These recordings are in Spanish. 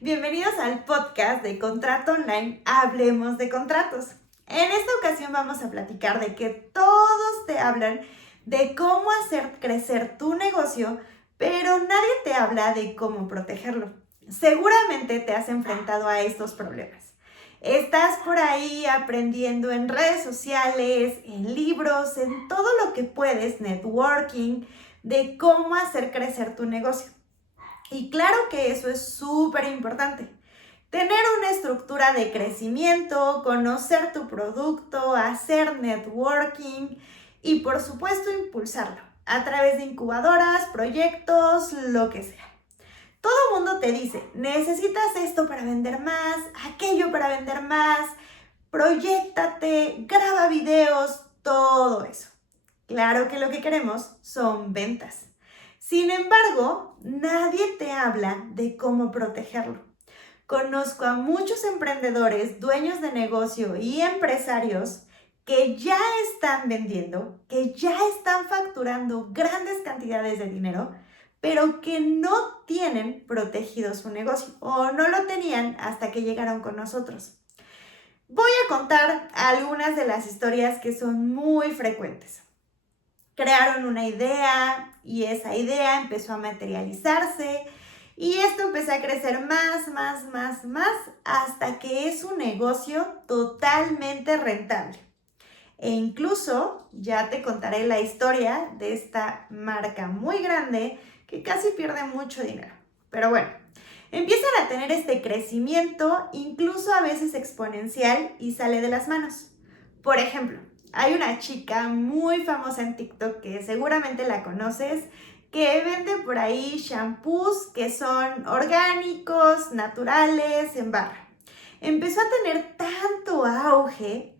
Bienvenidos al podcast de Contrato Online, Hablemos de Contratos. En esta ocasión vamos a platicar de que todos te hablan de cómo hacer crecer tu negocio, pero nadie te habla de cómo protegerlo. Seguramente te has enfrentado a estos problemas. Estás por ahí aprendiendo en redes sociales, en libros, en todo lo que puedes, networking, de cómo hacer crecer tu negocio. Y claro que eso es súper importante. Tener una estructura de crecimiento, conocer tu producto, hacer networking y por supuesto impulsarlo a través de incubadoras, proyectos, lo que sea. Todo el mundo te dice, necesitas esto para vender más, aquello para vender más, proyéctate, graba videos, todo eso. Claro que lo que queremos son ventas. Sin embargo, nadie te habla de cómo protegerlo. Conozco a muchos emprendedores, dueños de negocio y empresarios que ya están vendiendo, que ya están facturando grandes cantidades de dinero, pero que no tienen protegido su negocio o no lo tenían hasta que llegaron con nosotros. Voy a contar algunas de las historias que son muy frecuentes. Crearon una idea y esa idea empezó a materializarse y esto empezó a crecer más hasta que es un negocio totalmente rentable. E incluso ya te contaré la historia de esta marca muy grande que casi pierde mucho dinero. Pero bueno, empiezan a tener este crecimiento, incluso a veces exponencial, y sale de las manos. Por ejemplo, hay una chica muy famosa en TikTok que seguramente la conoces, que vende por ahí shampoos que son orgánicos, naturales, en barra. Empezó a tener tanto auge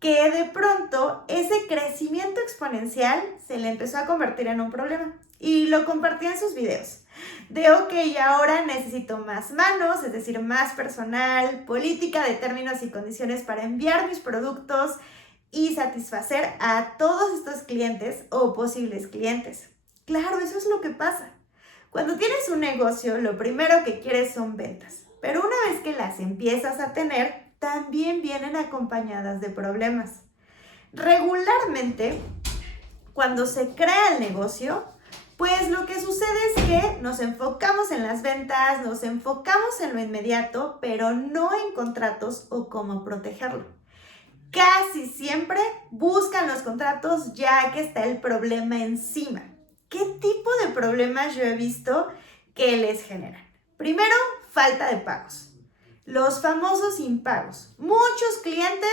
que de pronto ese crecimiento exponencial se le empezó a convertir en un problema y lo compartía en sus videos. De ok, ahora necesito más manos, es decir, más personal, política de términos y condiciones para enviar mis productos y satisfacer a todos estos clientes o posibles clientes. Claro, eso es lo que pasa. Cuando tienes un negocio, lo primero que quieres son ventas, pero una vez que las empiezas a tener, también vienen acompañadas de problemas. Regularmente, cuando se crea el negocio, pues lo que sucede es que nos enfocamos en las ventas, nos enfocamos en lo inmediato, pero no en contratos o cómo protegerlo. Casi siempre buscan los contratos ya que está el problema encima. ¿Qué tipo de problemas yo he visto que les generan? Primero, falta de pagos. Los famosos impagos. Muchos clientes,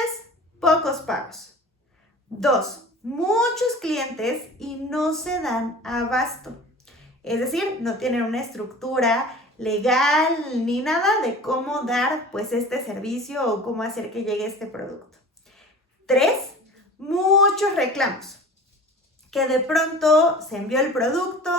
pocos pagos. 2. Muchos clientes y no se dan abasto. Es decir, no tienen una estructura legal ni nada de cómo dar pues este servicio o cómo hacer que llegue este producto. 3. Muchos reclamos. Que de pronto se envió el producto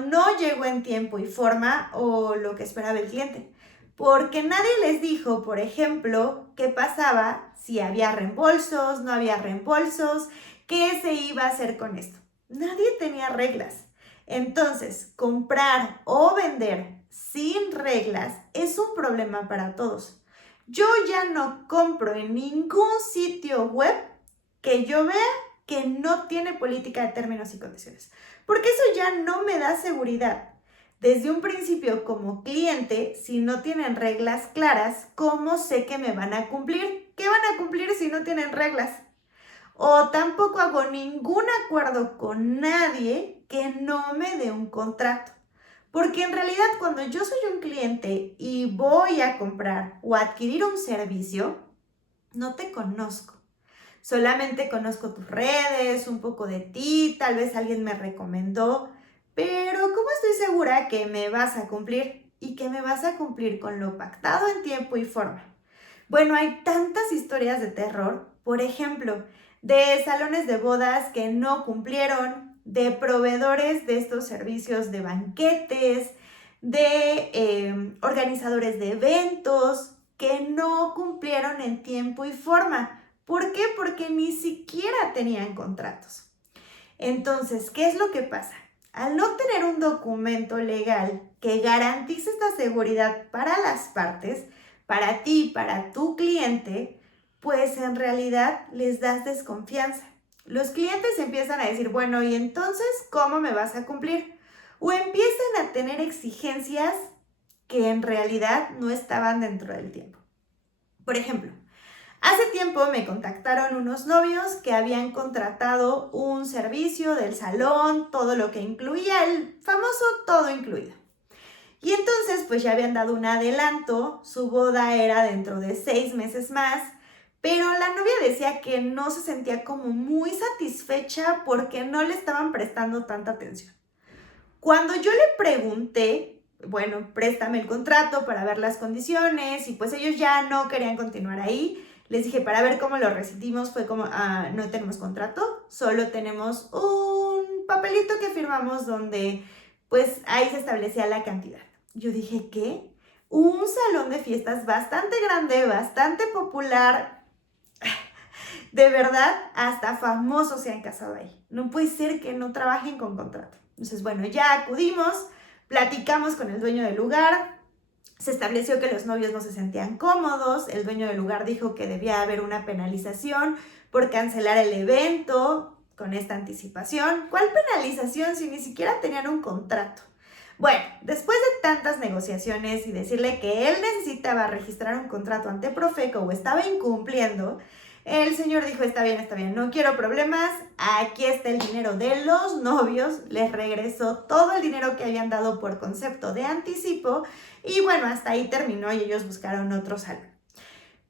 no llegó en tiempo y forma o lo que esperaba el cliente. Porque nadie les dijo, por ejemplo, qué pasaba si había reembolsos, no había reembolsos, qué se iba a hacer con esto. Nadie tenía reglas. Entonces, comprar o vender sin reglas es un problema para todos. Yo ya no compro en ningún sitio web que yo vea que no tiene política de términos y condiciones, porque eso ya no me da seguridad. Desde un principio como cliente, si no tienen reglas claras, ¿cómo sé que me van a cumplir? ¿Qué van a cumplir si no tienen reglas? O tampoco hago ningún acuerdo con nadie que no me dé un contrato. Porque en realidad cuando yo soy un cliente y voy a comprar o adquirir un servicio, no te conozco. Solamente conozco tus redes, un poco de ti, tal vez alguien me recomendó, pero ¿cómo estoy segura que me vas a cumplir y que me vas a cumplir con lo pactado en tiempo y forma? Bueno, hay tantas historias de terror, por ejemplo, de salones de bodas que no cumplieron, de proveedores de estos servicios de banquetes, de organizadores de eventos que no cumplieron en tiempo y forma. ¿Por qué? Porque ni siquiera tenían contratos. Entonces, ¿qué es lo que pasa? al no tener un documento legal que garantice esta seguridad para las partes, para ti, para tu cliente, pues en realidad les das desconfianza. Los clientes empiezan a decir, bueno, ¿y entonces cómo me vas a cumplir? O empiezan a tener exigencias que en realidad no estaban dentro del tiempo. Por ejemplo, hace tiempo me contactaron unos novios que habían contratado un servicio del salón, todo lo que incluía, el famoso todo incluido. Y entonces pues ya habían dado un adelanto, su boda era dentro de 6 meses más, pero la novia decía que no se sentía como muy satisfecha porque no le estaban prestando tanta atención. Cuando yo le pregunté, bueno, préstame el contrato para ver las condiciones, y pues ellos ya no querían continuar ahí, les dije, para ver cómo lo rescindimos, fue como, no tenemos contrato, solo tenemos un papelito que firmamos donde pues ahí se establecía la cantidad. Yo dije, ¿qué? Un salón de fiestas bastante grande, bastante popular, de verdad, hasta famosos se han casado ahí. No puede ser que no trabajen con contrato. Entonces, bueno, ya acudimos, platicamos con el dueño del lugar, se estableció que los novios no se sentían cómodos, el dueño del lugar dijo que debía haber una penalización por cancelar el evento con esta anticipación. ¿Cuál penalización si ni siquiera tenían un contrato? Bueno, después de tantas negociaciones y decirle que él necesitaba registrar un contrato ante Profeco o estaba incumpliendo, el señor dijo, está bien, no quiero problemas, aquí está el dinero de los novios, les regresó todo el dinero que habían dado por concepto de anticipo y bueno, hasta ahí terminó y ellos buscaron otro salón.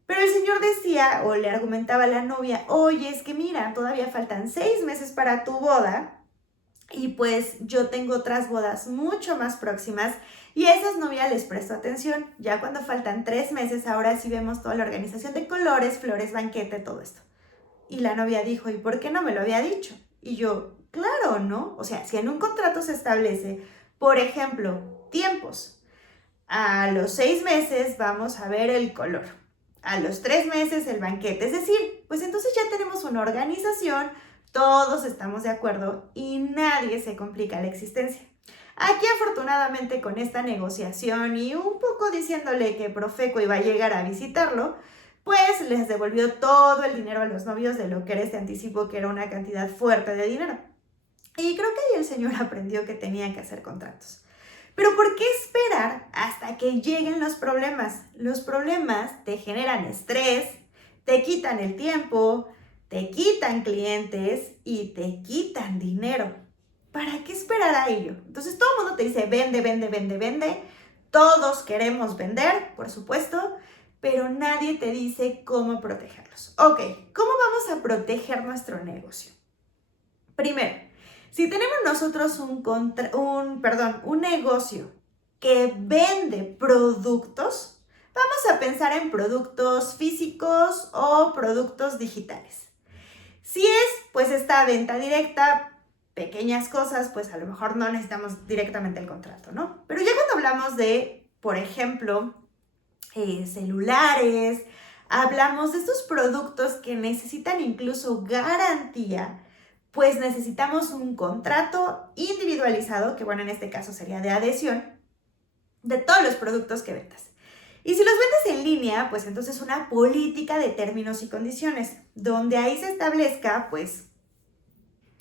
Pero el señor decía o le argumentaba a la novia, oye, es que mira, todavía faltan 6 meses para tu boda y pues yo tengo otras bodas mucho más próximas y a esas novias les presto atención. Ya cuando faltan 3 meses, ahora sí vemos toda la organización de colores, flores, banquete, todo esto. Y la novia dijo, ¿y por qué no me lo había dicho? Y yo, claro, ¿no? O sea, si en un contrato se establece, por ejemplo, tiempos. A los 6 meses vamos a ver el color. A los 3 meses el banquete. Es decir, pues entonces ya tenemos una organización, todos estamos de acuerdo y nadie se complica la existencia. Aquí afortunadamente con esta negociación y un poco diciéndole que Profeco iba a llegar a visitarlo, pues les devolvió todo el dinero a los novios de lo que era este anticipo, que era una cantidad fuerte de dinero. Y creo que ahí el señor aprendió que tenía que hacer contratos. Pero ¿por qué esperar hasta que lleguen los problemas? Los problemas te generan estrés, te quitan el tiempo, te quitan clientes y te quitan dinero. ¿Para qué esperar a ello? Entonces todo el mundo te dice, vende. Todos queremos vender, por supuesto, pero nadie te dice cómo protegerlos. Ok, ¿cómo vamos a proteger nuestro negocio? Primero, si tenemos nosotros un negocio que vende productos, vamos a pensar en productos físicos o productos digitales. Si es, pues, esta venta directa, pequeñas cosas, pues a lo mejor no necesitamos directamente el contrato, ¿no? Pero ya cuando hablamos de, por ejemplo, celulares, hablamos de estos productos que necesitan incluso garantía, pues necesitamos un contrato individualizado, que bueno, en este caso sería de adhesión, de todos los productos que vendas. Y si los vendes en línea, pues entonces una política de términos y condiciones, donde ahí se establezca, pues,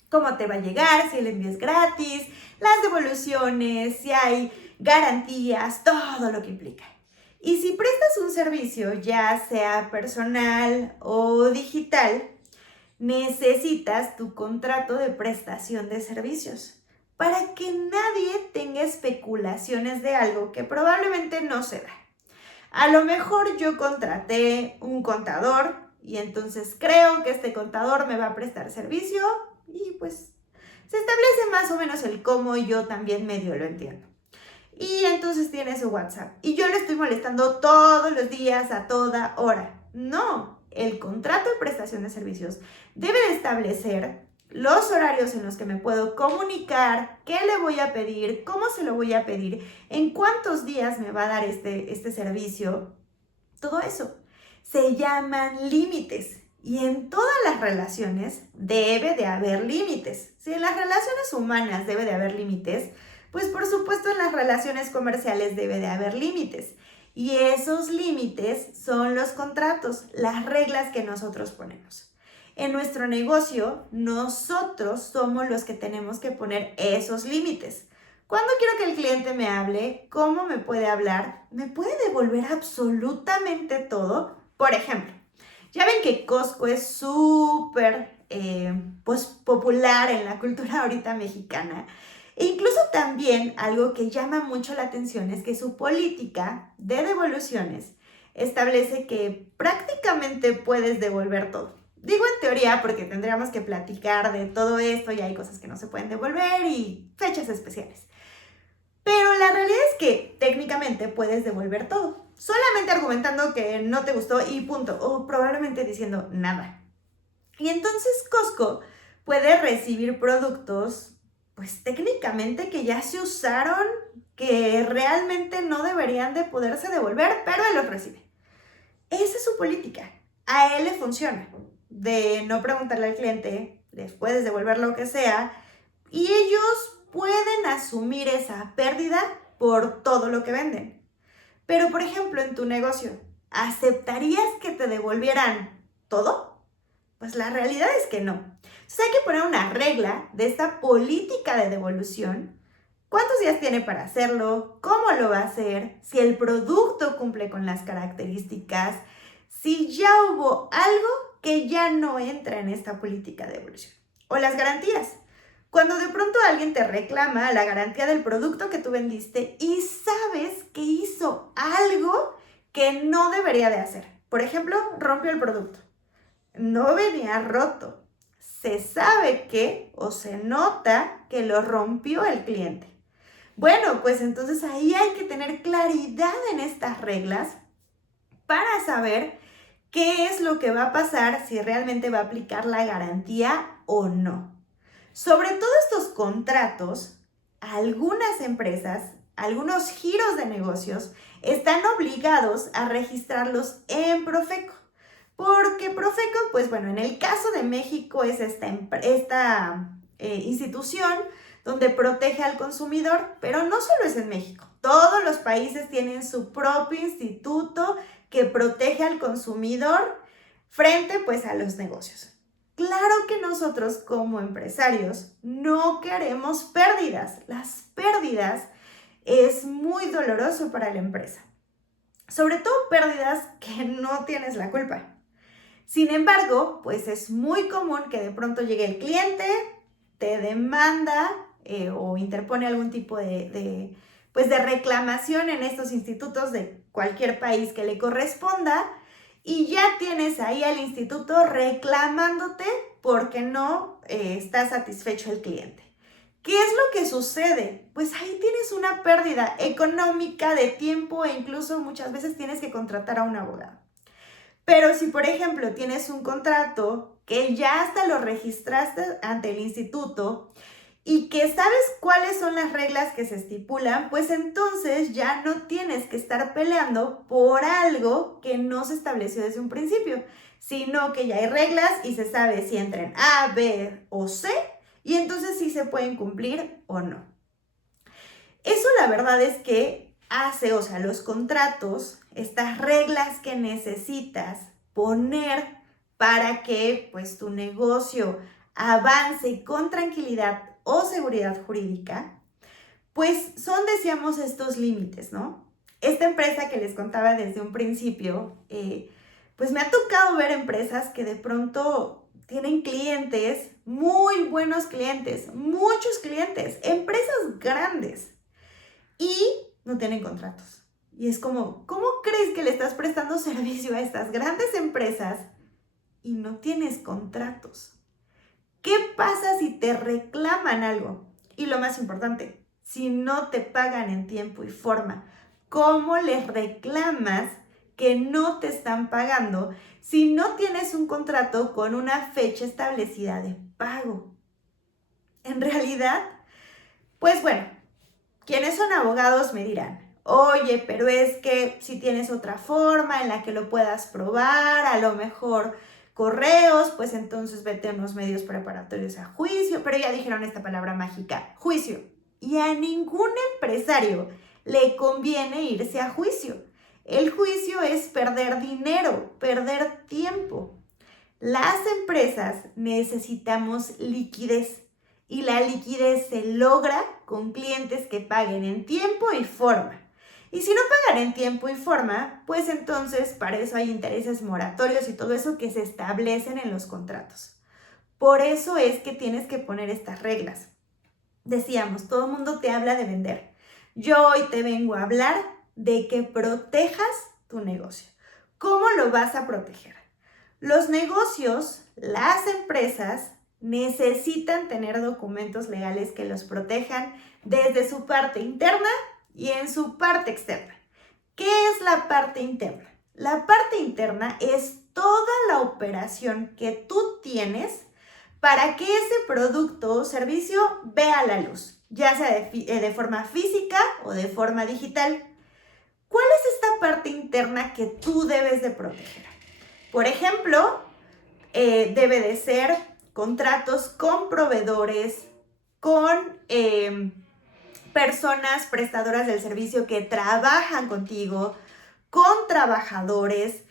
cómo te va a llegar, si el envío es gratis, las devoluciones, si hay garantías, todo lo que implica. Y si prestas un servicio, ya sea personal o digital, necesitas tu contrato de prestación de servicios para que nadie tenga especulaciones de algo que probablemente no se da. A lo mejor yo contraté un contador y entonces creo que este contador me va a prestar servicio y pues se establece más o menos el cómo y yo también medio lo entiendo. Y entonces tiene su WhatsApp y yo le estoy molestando todos los días a toda hora. No, el contrato de prestación de servicios debe de establecer los horarios en los que me puedo comunicar, qué le voy a pedir, cómo se lo voy a pedir, en cuántos días me va a dar este servicio. Todo eso se llaman límites Y en todas las relaciones debe de haber límites. Si en las relaciones humanas debe de haber límites, pues por supuesto en las relaciones comerciales debe de haber límites. Y esos límites son los contratos, las reglas que nosotros ponemos. En nuestro negocio, nosotros somos los que tenemos que poner esos límites. Cuando quiero que el cliente me hable, ¿cómo me puede hablar? ¿Me puede devolver absolutamente todo? Por ejemplo, ya ven que Costco es súper pues, popular en la cultura ahorita mexicana. E incluso también algo que llama mucho la atención es que su política de devoluciones establece que prácticamente puedes devolver todo. Digo en teoría porque tendríamos que platicar de todo esto y hay cosas que no se pueden devolver y fechas especiales. Pero la realidad es que técnicamente puedes devolver todo, solamente argumentando que no te gustó y punto, o probablemente diciendo nada. Y entonces Costco puede recibir productos, pues técnicamente que ya se usaron, que realmente no deberían de poderse devolver, pero él los recibe. Esa es su política. A él le funciona, de no preguntarle al cliente, les puedes devolver lo que sea, y ellos pueden asumir esa pérdida por todo lo que venden. Pero, por ejemplo, en tu negocio, ¿aceptarías que te devolvieran todo? Pues la realidad es que no. Entonces hay que poner una regla de esta política de devolución. ¿Cuántos días tiene para hacerlo? ¿Cómo lo va a hacer? Si el producto cumple con las características. Si ya hubo algo que ya no entra en esta política de devolución. O las garantías. Cuando de pronto alguien te reclama la garantía del producto que tú vendiste y sabes que hizo algo que no debería de hacer. Por ejemplo, rompió el producto. No venía roto. Se sabe que o se nota que lo rompió el cliente. Bueno, pues entonces ahí hay que tener claridad en estas reglas para saber qué es lo que va a pasar, si realmente va a aplicar la garantía o no. Sobre todos estos contratos, algunas empresas, algunos giros de negocios están obligados a registrarlos en Profeco. Porque Profeco, pues bueno, en el caso de México es esta institución donde protege al consumidor, pero no solo es en México. Todos los países tienen su propio instituto que protege al consumidor frente pues a los negocios. Claro que nosotros como empresarios no queremos pérdidas. Las pérdidas es muy doloroso para la empresa. Sobre todo pérdidas que no tienes la culpa. Sin embargo, pues es muy común que de pronto llegue el cliente, te demanda o interpone algún tipo de reclamación en estos institutos de cualquier país que le corresponda y ya tienes ahí al instituto reclamándote porque no está satisfecho el cliente. ¿Qué es lo que sucede? Pues ahí tienes una pérdida económica de tiempo e incluso muchas veces tienes que contratar a un abogado. Pero si, por ejemplo, tienes un contrato que ya hasta lo registraste ante el instituto y que sabes cuáles son las reglas que se estipulan, pues entonces ya no tienes que estar peleando por algo que no se estableció desde un principio, sino que ya hay reglas y se sabe si entran A, B o C y entonces sí se pueden cumplir o no. Eso la verdad es que hace, o sea, los contratos, estas reglas que necesitas poner para que pues tu negocio avance con tranquilidad o seguridad jurídica, pues son, decíamos, estos límites, ¿no? Esta empresa que les contaba desde un principio, pues me ha tocado ver empresas que de pronto tienen clientes, muy buenos clientes, muchos clientes, empresas grandes y no tienen contratos. Y es como, ¿cómo crees que le estás prestando servicio a estas grandes empresas y no tienes contratos? ¿Qué pasa si te reclaman algo? Y lo más importante, si no te pagan en tiempo y forma, ¿cómo les reclamas que no te están pagando si no tienes un contrato con una fecha establecida de pago? En realidad, pues bueno, quienes son abogados me dirán, oye, pero es que si tienes otra forma en la que lo puedas probar, a lo mejor correos, pues entonces vete a unos medios preparatorios a juicio, pero ya dijeron esta palabra mágica, juicio. Y a ningún empresario le conviene irse a juicio. El juicio es perder dinero, perder tiempo. Las empresas necesitamos liquidez y la liquidez se logra con clientes que paguen en tiempo y forma. Y si no pagan en tiempo y forma, pues entonces para eso hay intereses moratorios y todo eso que se establecen en los contratos. Por eso es que tienes que poner estas reglas. Decíamos, todo el mundo te habla de vender. Yo hoy te vengo a hablar de que protejas tu negocio. ¿Cómo lo vas a proteger? Los negocios, las empresas, necesitan tener documentos legales que los protejan desde su parte interna y en su parte externa. ¿Qué es la parte interna? La parte interna es toda la operación que tú tienes para que ese producto o servicio vea la luz, ya sea de forma física o de forma digital. ¿Cuál es esta parte interna que tú debes de proteger? Por ejemplo, debe de ser contratos con proveedores, con personas prestadoras del servicio que trabajan contigo, con trabajadores,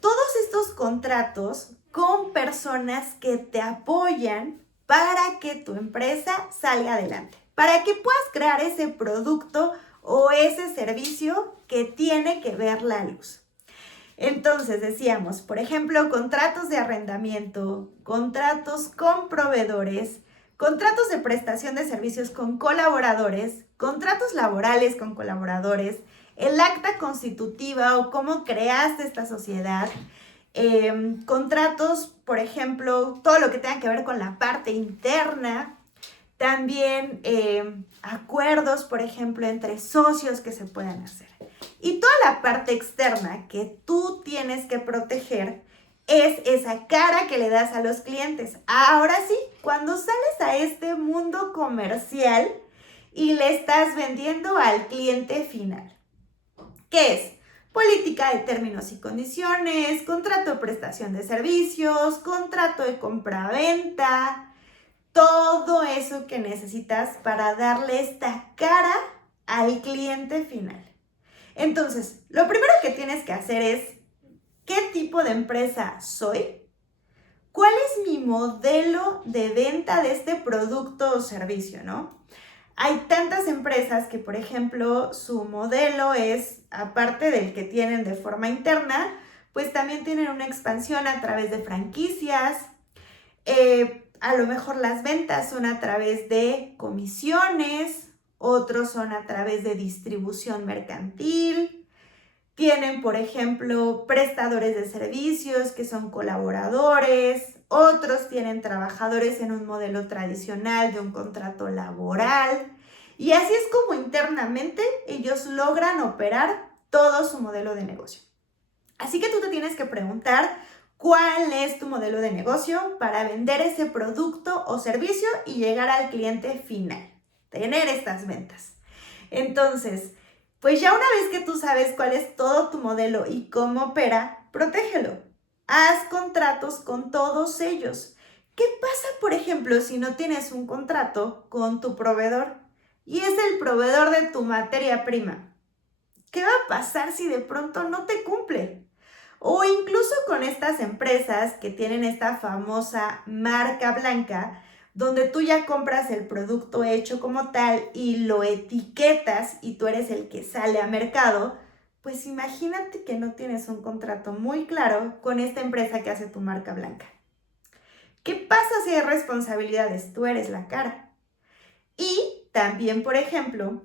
todos estos contratos con personas que te apoyan para que tu empresa salga adelante, para que puedas crear ese producto o ese servicio que tiene que ver la luz. Entonces decíamos, por ejemplo, contratos de arrendamiento, contratos con proveedores, contratos de prestación de servicios con colaboradores, contratos laborales con colaboradores, el acta constitutiva o cómo creaste esta sociedad, contratos, por ejemplo, todo lo que tenga que ver con la parte interna, también acuerdos, por ejemplo, entre socios que se puedan hacer. Y toda la parte externa que tú tienes que proteger es esa cara que le das a los clientes. Ahora sí, cuando sales a este mundo comercial y le estás vendiendo al cliente final. ¿Qué es? Política de términos y condiciones, contrato de prestación de servicios, contrato de compra-venta, todo eso que necesitas para darle esta cara al cliente final. Entonces, lo primero que tienes que hacer es, ¿qué tipo de empresa soy? ¿Cuál es mi modelo de venta de este producto o servicio, no? Hay tantas empresas que, por ejemplo, su modelo es, aparte del que tienen de forma interna, pues también tienen una expansión a través de franquicias. A lo mejor las ventas son a través de comisiones, otros son a través de distribución mercantil. Tienen, por ejemplo, prestadores de servicios que son colaboradores, otros tienen trabajadores en un modelo tradicional de un contrato laboral. Y así es como internamente ellos logran operar todo su modelo de negocio. Así que tú te tienes que preguntar cuál es tu modelo de negocio para vender ese producto o servicio y llegar al cliente final, tener estas ventas. Entonces, pues ya una vez que tú sabes cuál es todo tu modelo y cómo opera, protégelo. Haz contratos con todos ellos. ¿Qué pasa, por ejemplo, si no tienes un contrato con tu proveedor y es el proveedor de tu materia prima? ¿Qué va a pasar si de pronto no te cumple? O incluso con estas empresas que tienen esta famosa marca blanca, donde tú ya compras el producto hecho como tal y lo etiquetas y tú eres el que sale a mercado, pues imagínate que no tienes un contrato muy claro con esta empresa que hace tu marca blanca. ¿Qué pasa si hay responsabilidades? Tú eres la cara. Y también, por ejemplo,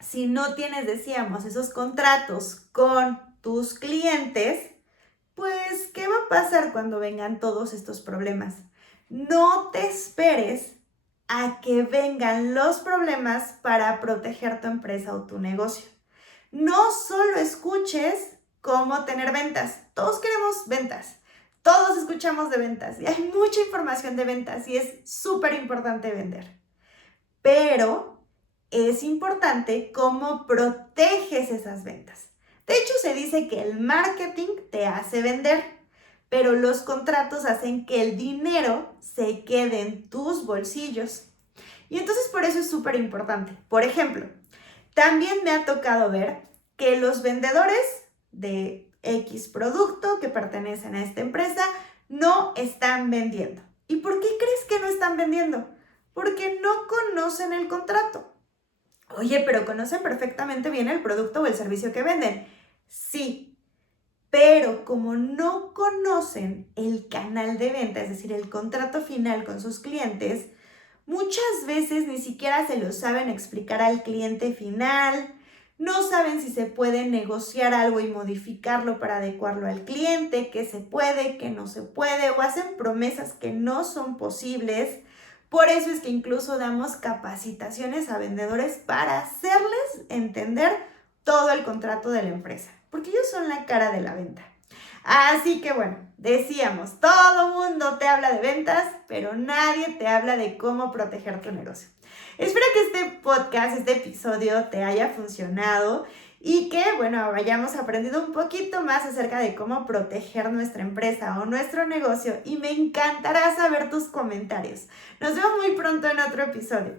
si no tienes, decíamos, esos contratos con tus clientes, pues, ¿qué va a pasar cuando vengan todos estos problemas? No te esperes a que vengan los problemas para proteger tu empresa o tu negocio. No solo escuches cómo tener ventas. Todos queremos ventas. Todos escuchamos de ventas y hay mucha información de ventas y es súper importante vender. Pero es importante cómo proteges esas ventas. De hecho, se dice que el marketing te hace vender, pero los contratos hacen que el dinero se quede en tus bolsillos. Y entonces por eso es súper importante. Por ejemplo, también me ha tocado ver que los vendedores de X producto que pertenecen a esta empresa no están vendiendo. ¿Y por qué crees que no están vendiendo? Porque no conocen el contrato. Oye, pero conocen perfectamente bien el producto o el servicio que venden. Sí, pero como no conocen el canal de venta, es decir, el contrato final con sus clientes, muchas veces ni siquiera se lo saben explicar al cliente final, no saben si se puede negociar algo y modificarlo para adecuarlo al cliente, qué se puede, qué no se puede, o hacen promesas que no son posibles. Por eso es que incluso damos capacitaciones a vendedores para hacerles entender todo el contrato de la empresa, porque ellos son la cara de la venta. Así que bueno, decíamos, todo mundo te habla de ventas, pero nadie te habla de cómo proteger tu negocio. Espero que este podcast, este episodio te haya funcionado y que, bueno, hayamos aprendido un poquito más acerca de cómo proteger nuestra empresa o nuestro negocio y me encantará saber tus comentarios. Nos vemos muy pronto en otro episodio.